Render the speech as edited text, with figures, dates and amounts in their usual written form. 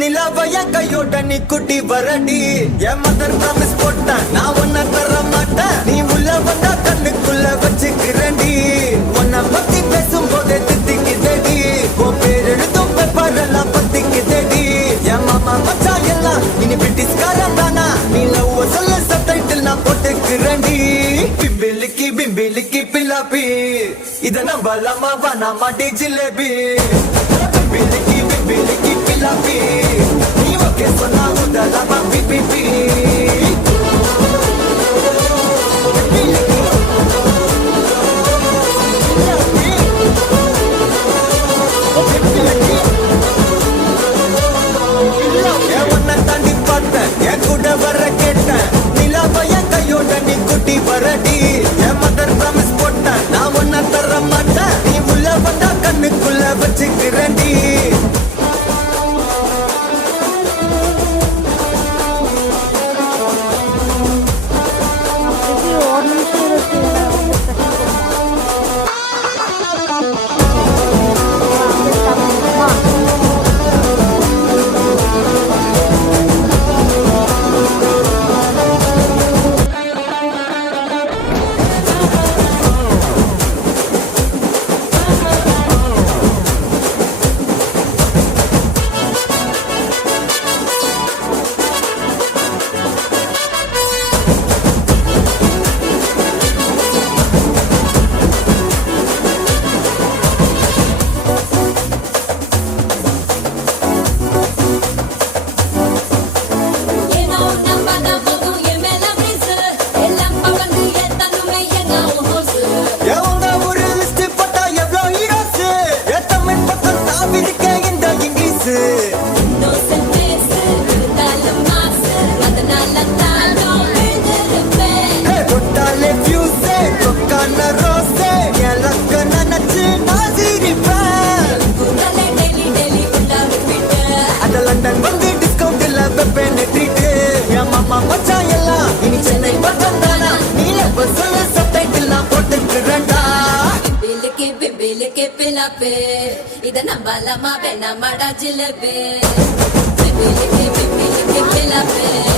நிலவைய கையோட நீ குட்டி வரடி என் மதர் ப்ராமிஸ் போட்டேன் நான் ஒன்ன தர மாட்டேன் நீ உள்ள வந்தா கண்ணுக்குள்ள வச்சுக்கிறேன்டி உன்னை பத்தி பேசும் போதே தித்திக்குதடி உன் பேர் எழுதும் பேப்பரெல்லாம் பத்திக்குதடி என் மாமா மச்சா எல்லாம் இனி பிரிட்டிஷ்காரன் தானா நீ லவ் சொல்ல சப்டைட்டில் நான் போட்டுக்கிறேன்டி பிம்பிலிக்கி பில்லாப்பி இத நம்பலாமா வானாமா டி ஜிலேபி பிம்பிலிக்கி பில்லாப்பி நீ ஓகே சொன்னா உதலாமா பிபிபி உன்னை தாண்டி பார்த்தேன் என் கூட வர கேட்டேன் நிலாவைய கையோட நீ குட்டி வரடி என் மதர் ப்ராமிஸ் போட்டேன் நான் ஒன்ன தர மாட்டேன் நீ உள்ள வந்தா கண்ணுக்குள்ள வச்சுக்கிறேன்டி இத நம்பலாமா வேணாமாடா ஜிலேபி பிபிலிக்கி பிலாப்பி